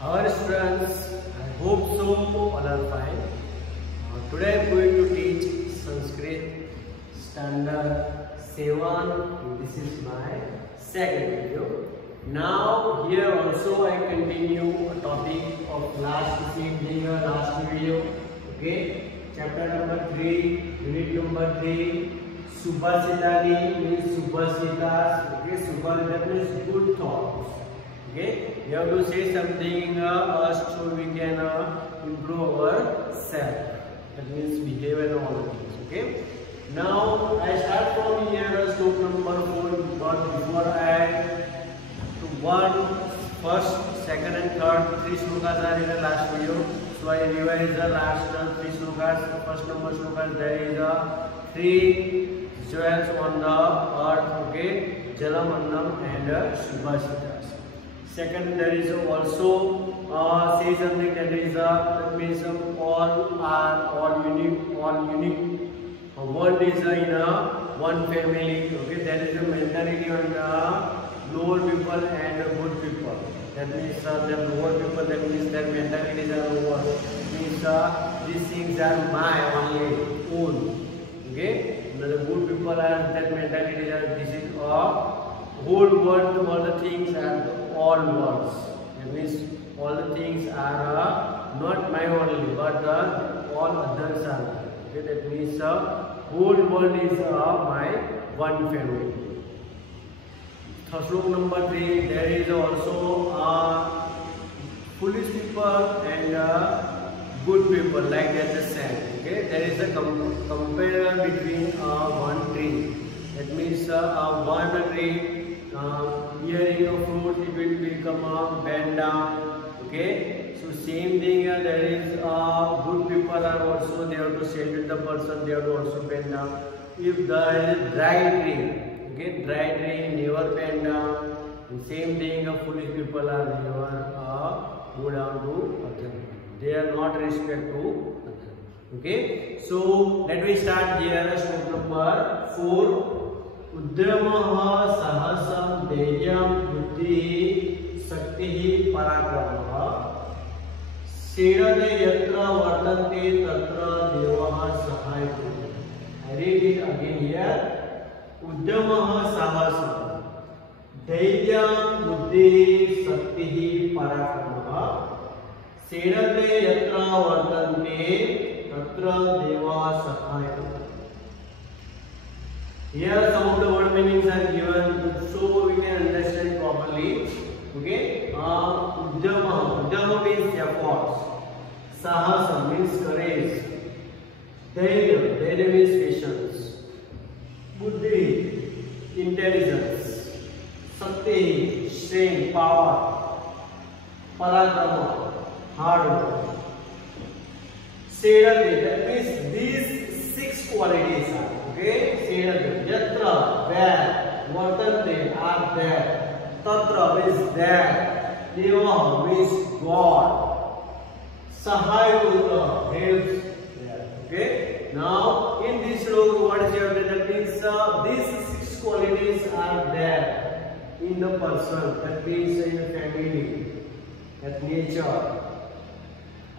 Our students, I hope so all are fine. Today I am going to teach Sanskrit Standard 7. This is my second video. Now here also I continue a topic of last video. Okay, chapter number 3, unit number 3. Subhasitani means Subhasitas. Okay, Subhasita means good thoughts. Okay, you have to say something so we can improve ourselves. That means behave and all the things. Okay. Now I start from here slope number 4. But before I to 1, first, second, and third 3 slokas are in the last video. So I revise the last 3 slokas. First number slokas there is 3 jewels on the earth. Okay, Jalam, Annam, and Subhasitas. Second, there is also say something that is that means all unique. World is in one family. Okay, there is a mentality on the lower people and good people. That means the lower people, that means their mentalities are lower. Means these things are my only own. Okay, the good people are that mentality that this is whole world, all the things are all worlds. That means all the things are not my only, but all others are there. Okay, that means whole world is my one family. Slope number 3, there is also foolish people and good people, like that the sand. Okay, there is a comparison between one tree. That means one tree hearing a fruit, it will become a bend down. Okay, so same thing here. There is good people are also, they have to shelter the person, they have to also bend down. If there is dry tree, okay, dry tree never bend down. The same thing, foolish people are never go down to other. They are not respect to other. Okay, so let me start here. Slope number 4. Uddramah sahasam deyam buddhi sakti parakramah Sedate yatra vartante tatra devah sahayam. I read it again here. Uddramah sahasam deyam buddhi sakti parakramah Sedate yatra vartante tatra devah sahayam. Here some of the word meanings are given so we can understand properly. Okay, Uddama means efforts. Sahasa means courage. Dhairya means patience. Buddhi, intelligence. Sakti, strength, power. Parakrama, hard work. Sedate, that means these 6 qualities are. Okay, Sedate, yatra, where, vartante, are there, tatra is there, deva means God, sahayuta helps there. Okay, now in this sloka, what is your that means these 6 qualities are there in the person, that means in the family, that nature,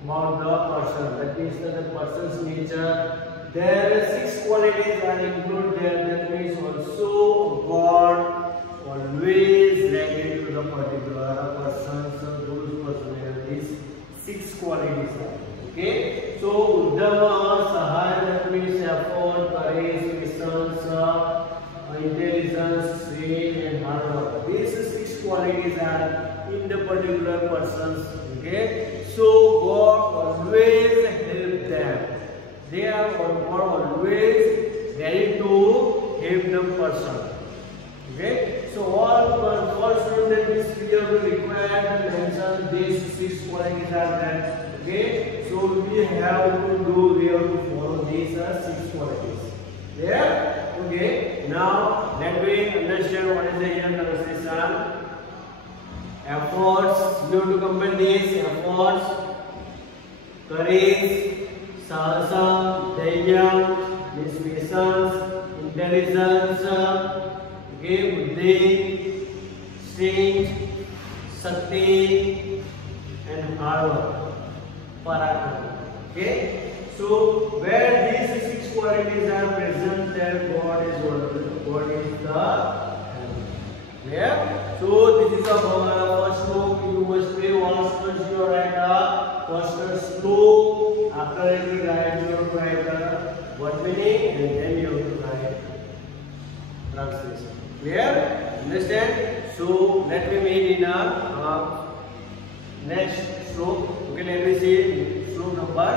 about the person, that means that the person's nature. There are 6 qualities are included there. That means also God always related to the particular person. So those personalities 6 qualities are. Okay. So Uddama, Sahaya, that means effort, courage, patience, intelligence, strength, and hard work. These 6 qualities are in the particular persons. Okay. So God always help them. They are always ready to help the person. Okay, so all students is clearly required to mention these 6 qualities are there. Okay, so we have to follow these 6 qualities. Yeah. Okay. Now let me understand what is the here translation. Efforts. You have to combine these efforts, courage. Sahasa, dhairya, means patience, intelligence, okay, buddhi, strength, sakti, and hard work. Parakram. Okay. So where these 6 qualities are present, there God is what? God is the heaven. Clear? So this is the first slope. You must pay once you write the first slope. After it you write your what meaning, and then you have to write translation. Clear? Understand? So let me meet in a next slope. Okay, let me see slope number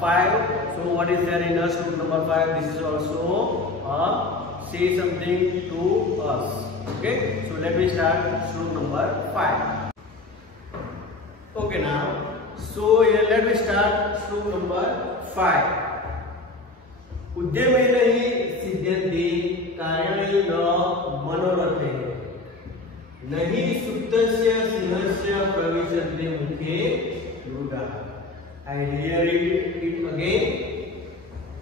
5. So what is there in slope number 5? This is also say something to us. Okay, so let me start slope number 5. Okay, now so here let me start slope number 5. उद्यमेन हि सिद्ध्यन्ति कार्याणि न मनोरथे नहि सुप्तस्य सिंहस्य प्रविशन्ति मुखे मृगाः. I read it again.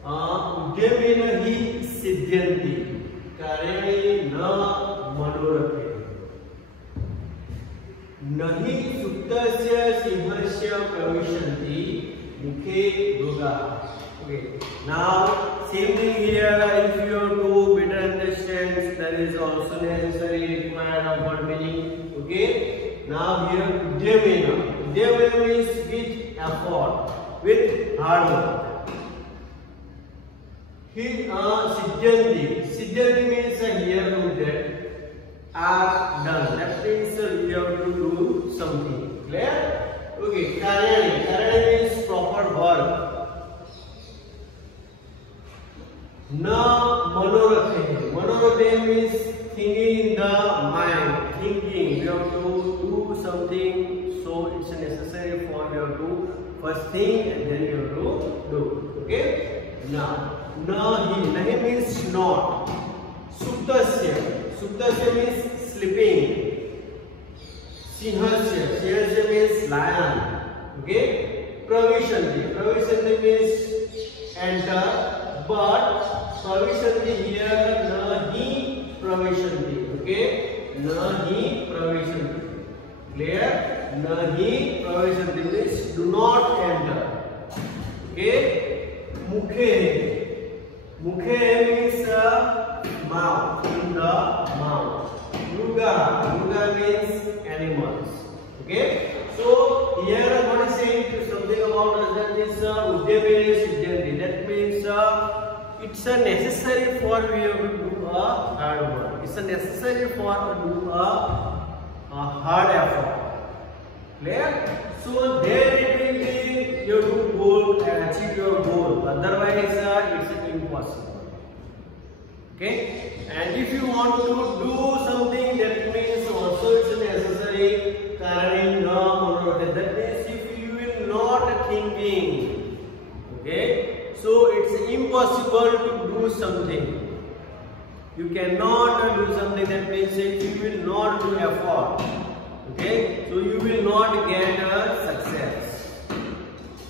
उद्यमेन हि सिद्ध्यन्ति कार्याणि न मनोरथे नहि सुप्तस्य सिंहस्य प्रविशन्ति मुखे मृगाः. Okay. Now, same thing here. If you have to better understand, that is also necessary required of what meaning. Okay. Now here, udyamena. Udyamena means with effort, with hard work. Siddhyanti. Siddhyanti means here to that are done. That means you have to do something. Clear? Okay. Karyani. Karyani means proper work. Na manorathe. Manorathe means thinking in the mind. Thinking. You have to do something, so it's necessary for you to first think and then you have to do. Okay? Now, nahi. Nahi means not. Suptasya. Suptasya means sleeping. Sinhasya. Sinhasya means lion. Okay? Pravishanti. Pravishanti means enter. But pravishanti here nahi pravishanti. Okay, nahi pravishanti. Clear? Nahi pravishanti means do not enter. Okay. Mukhe. Mukhe means mouth, in the mouth. Mruga. Mruga means animals. Okay. So here what is saying something about that is udyamena siddhyanti. That means it's necessary for you to do a hard work. It's necessary for do a hard effort. Clear? So there it will be you to goal and achieve your goal. Otherwise, it's impossible. Okay? And if you want to do something, that means also it's necessary. Karani na manorathe. That means if you will not thinking. Okay? So it's impossible to do something. You cannot do something. That means if you will not do effort. Okay? So you will not get a success.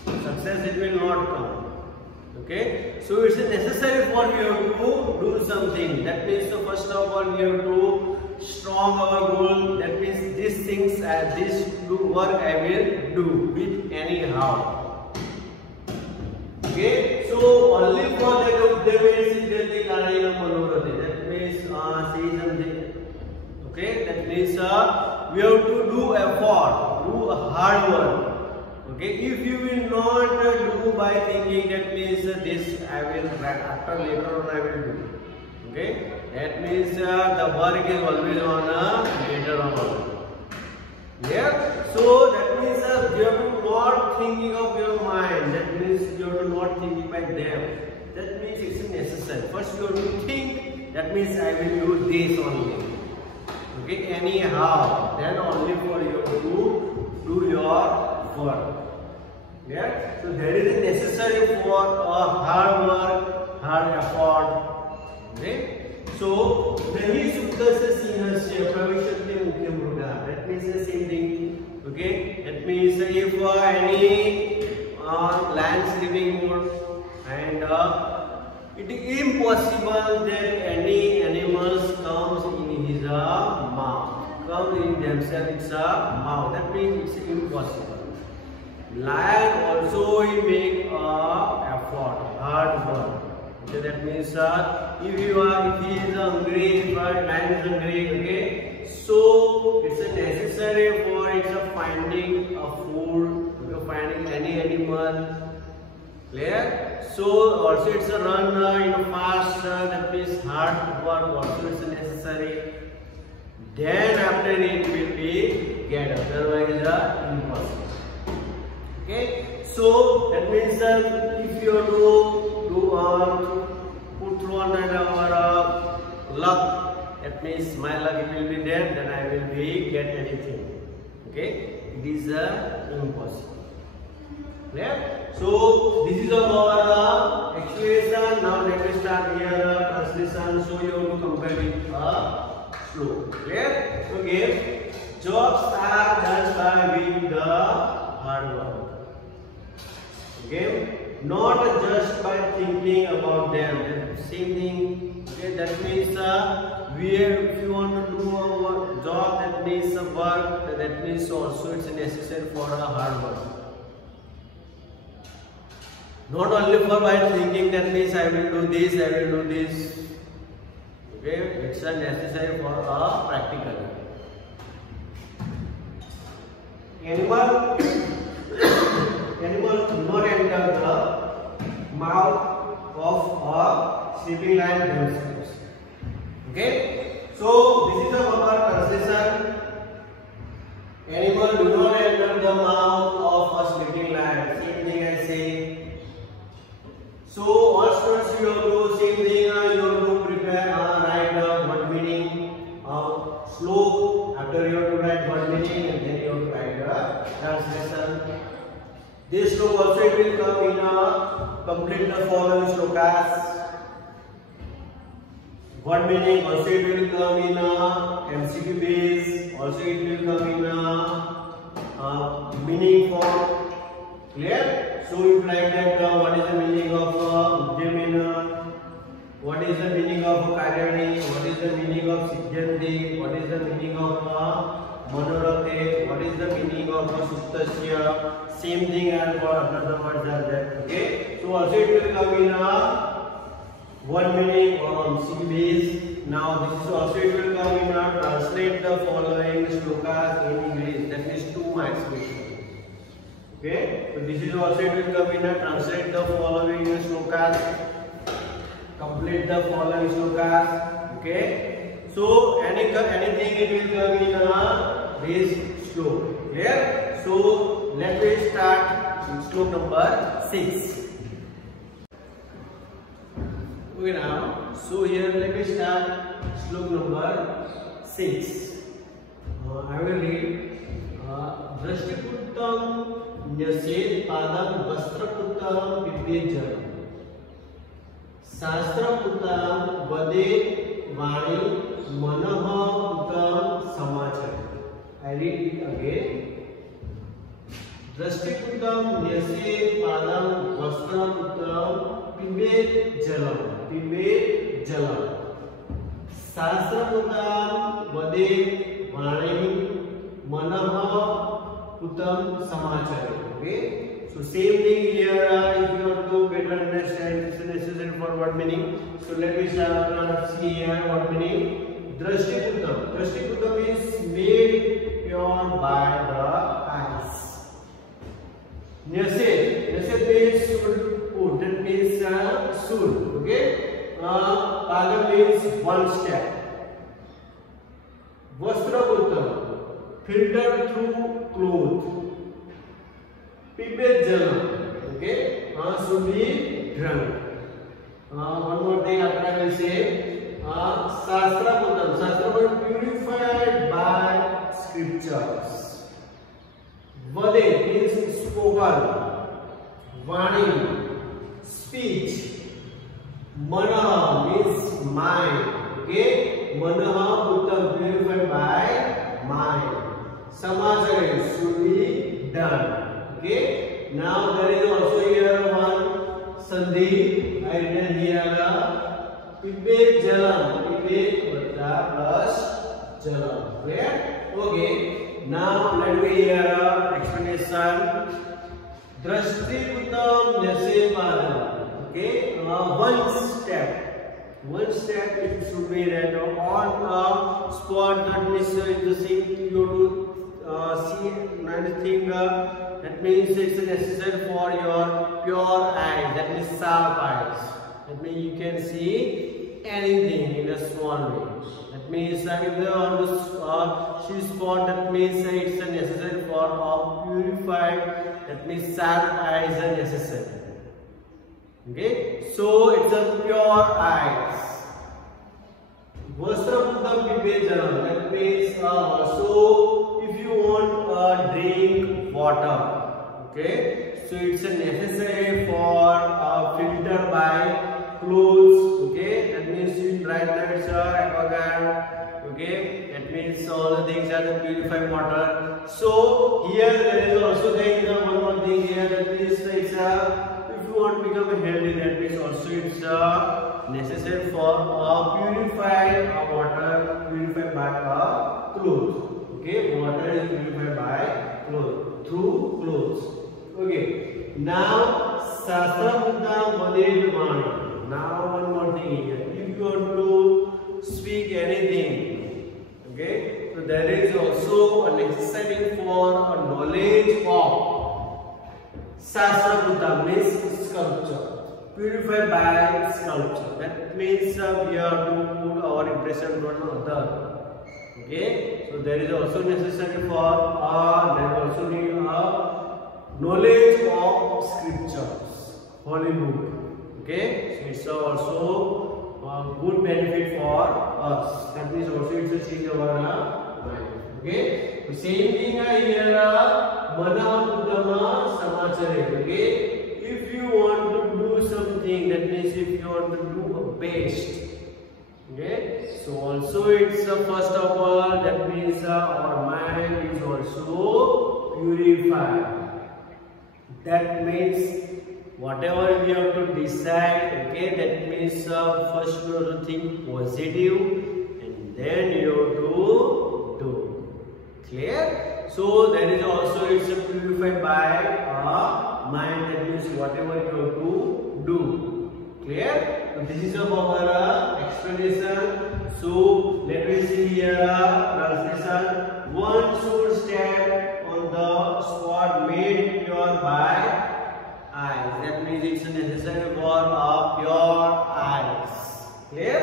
Success it will not come. Okay? So it's necessary for you to do something. That means first of all you have to strong our goal. That means these things this work I will do with anyhow. Okay? So only for that udyamena siddhyati karyanam manorathe. That means say something. Okay? That means we have to do effort, do hard work. Okay? If you will not do by thinking, that means this I will after later on I will do. Okay? That means the work is always on later on. Yeah? So that means you have to not thinking of your mind. That means you have to not thinking by them. That means it's necessary. First you have to think. That means I will do this only. Okay? Anyhow, then only for you to do your work. Yeah? So there is necessary for a hard work, hard effort. Okay? So, nahi suptasya sinhasya pravishanti mukhe mruga. That means the same thing. Okay? That means if any lion living mode and it is impossible that any animals comes in his mouth. Comes in themselves, it's a mouth. That means it's impossible. Like also he make effort, hard work. Okay, that means if he is hungry, if lion is hungry, okay, so it's necessary for finding a food, finding any animal. Clear? So also it's a run fast, that means hard work also is necessary. Then after it will be get, otherwise impossible. Okay, so that means if you put through under our luck, that means my luck it will be there, then I will be get anything. Okay, it is impossible. Clear? So this is our explanation. Now let me start here translation. So you have to compare with slow. Clear? Okay. Jobs are done by with the hard work. Okay, not just by thinking about them. Same thing. Okay, that means if you want to do a job, that means work, that means also it's necessary for a hard work. Not only for by thinking, that means I will do this, I will do this. Okay, it's necessary for a practical. Animal do not enter the mouth of a sleeping lion themselves. Okay, so this is our translation. Animal do not enter the mouth of a sleeping lion. Same thing I say. So all students you have to same thing. You have to prepare write word meaning slow. After you have to write word meaning, and then you have to write the translation. This slope also it will come in complete the following slokas. Word meaning also it will come in MCQ base. Also it will come in meaning form. Clear? So you write that what is the meaning of Ujjamina, what is the meaning of Kalyani, what is the meaning of Siddhanti, what is the meaning of Manorathe, what is the meaning of Suptasya. Same thing as for another words are there. Okay, so also it will come in one meaning or MCQ base. Now this is also it will come in translate the following slokas in English. That means 2 marks. Okay, so this is also it will come in translate the following slokas, complete the following slokas. Okay, so anything it will come in this slope. Clear? So let me start slope number 6. Okay, now so here let me start slope number 6. I will read. Drashtiputam न्यसेत पादम वस्त्रपुतम पिपेजम शास्त्रपुतम वदे वाणी मनः पुतम समाचर. I read it again. Drashtiputam न्यसेत पादम वस्त्रपुतम पिबेत जलम शास्त्रपुतम वदे वाणी मनः Uttam samachar. Okay, so same thing here. If you want to better understand, this is necessary for word meaning. So let me start. See here word meaning. Drashtiputam. Drashtiputam is made pure by the eyes. Nyaset means food. That means soul. Okay. Padam means one step. Vastraputam. Filtered through cloth. Pibet jalam. Okay, should be drunk. One more thing after I will say. Shastraputam. Shastraputam purified by scriptures. Vade means spoken. Vani, speech. Mana means mind. Okay, Mana Uttam purified by mind. Samachar should be done. Okay. Now there is also here one sandhi. I written here Pibet jalam. Pibet plus jalam. Clear? Okay. Now let me hear explanation. Drashtiputam Nyasepada. Okay, one step it should be that on a spot that means in the same you to see anything that means it's necessary for your pure eyes, that means sharp eyes. That means you can see anything in a small way. That means if they on the shoe spot, that means it's necessary for purified, that means sharp eyes are necessary. Okay, so it's a pure eyes. Vastraputam Vibhejanam, that means so if you want drink water, okay, so it's necessary for filter by clothes. Okay, that means in right now it's aquaguard. Okay, that means all the things are the purified water. So here there is also one more thing here, that means it's if you want to become healthy, that means also it's necessary for purified water, purified by clothes. Okay, water is purified by clothes, through clothes. Okay, now Sastra Buddha Vadeva Vani. Now one more thing here. If you want to speak anything, okay, so there is also a necessary for a knowledge of Sastra Buddha means sculpture. Purified by sculpture. That means we have to put our impression on other. Okay, so there is also necessary for there is also need knowledge of scriptures, holy book. Okay, so it's also good benefit for us. That means also it's a change of our mind. Okay, so same thing here, Mana Buddhama Samachare. Okay. If you want to do something, that means if you want to do a best, okay, so also it's first of all, that means our mind is also purified. That means whatever we have to decide, okay, that means first you have to think positive and then you have to do. Clear? So there is also it's purified by mind, that means whatever you have to do. Clear? So this is our explanation. So let me see here translation. One should stand on the spot made pure by eyes. That means it's necessary for pure eyes. Clear?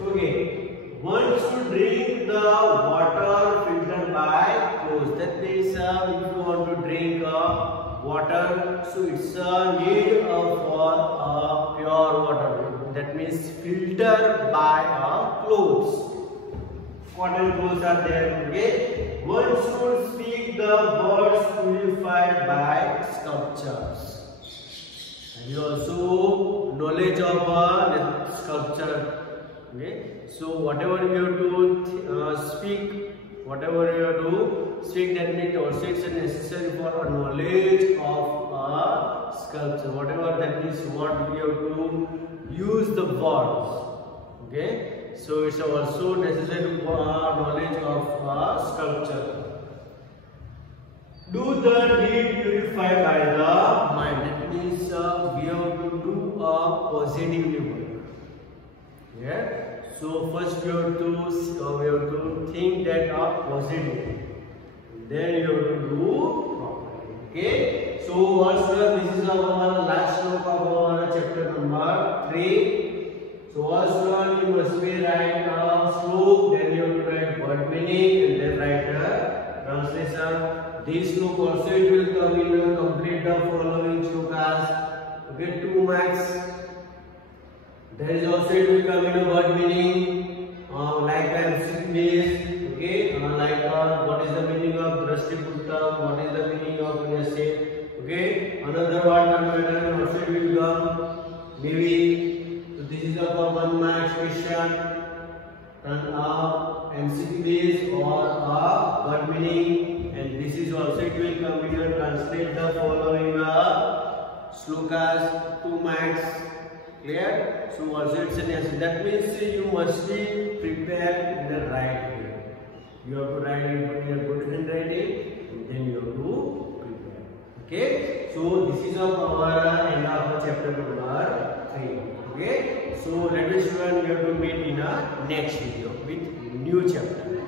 Okay. One should drink the water filtered by clothes. That means if you want to drink water, so it's a need for pure water. That means filtered by clothes. Cotton clothes are there. Okay. One should speak the words purified by sculptures. And you also knowledge of sculpture. Okay. So whatever you have to speak, whatever you have to speak, that means also it's necessary for a knowledge of sculpture. Whatever that means, what we have to use the words. Okay, so it's also necessary for knowledge of sculpture. Do the deed purified by the mind. That means we have to do a positive work. Yeah. So first we have to think that positive. Then you have to do properly. Okay. So once this is our last sloka of our chapter number 3. So also you must be write slok, then you have to write word meaning, and then write translation. This slok also it will come in complete the following slokas. Okay, 2 marks. There is also it will come in a word meaning, like MCQs. Okay, like what is the meaning of Drashtiputam, what is the meaning of Nyase. Okay, another word also it will come maybe. So this is our 1 mark question. And MCQs or word meaning, and this is also it will come in translate the following slokas, 2 marks. Clear? So also it's an answer. That means you must be prepared in the right way. You have to write it in a good handwriting, and then you have to prepare. Okay? So this is our end of our chapter number 3. Okay. So let us student, we have to meet in a next video with new chapter.